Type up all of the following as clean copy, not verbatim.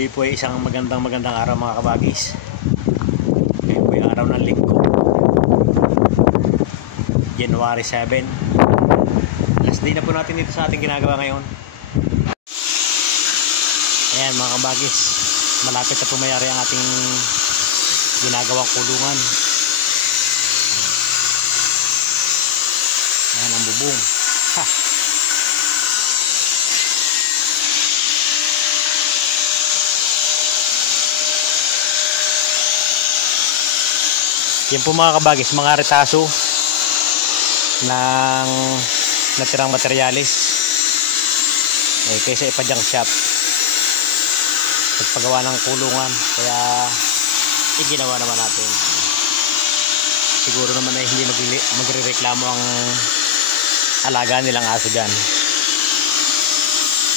Muli po ay isang magandang araw mga kabagis. Ngayon po ay araw ng linggo, January 7. Last day na po natin dito sa ating ginagawa ngayon. Ayan mga kabagis, malapit na pumayari ang ating ginagawang kulungan. Ayan ang bubong. Ha! Yan po mga kabagis, mga retaso ng natirang materialis kaysa ipa-junk shop, pagpagawa ng kulungan, kaya iginawa naman natin. Siguro naman ay hindi magre-reklamo ang alaga nilang aso dyan.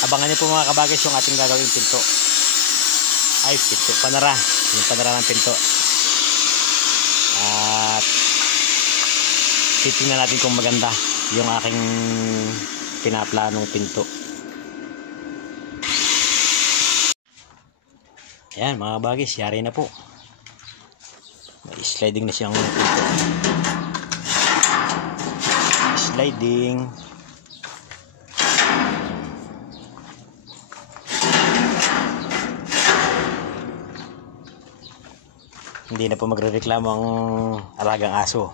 Abangan nyo po mga kabagis yung ating gagawing pinto. Ay, pinto, panara, yung panara ng pinto. At titingnan natin kung maganda yung aking pinaplanong pinto. Ayan mga bagis, yari na po. May sliding na siyang pinto. Sliding. Hindi na po magrereklamo ang alagang aso.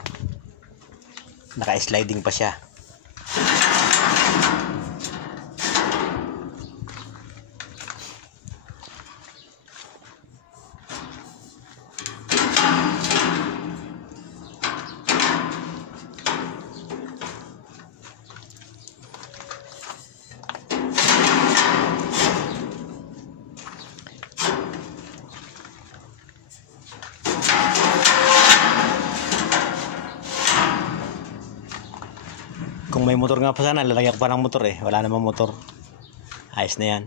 Naka-sliding pa siya. Kung may motor nga pa sana, lalagyan ko pa ng motor eh. Wala namang motor. Ayos na yan.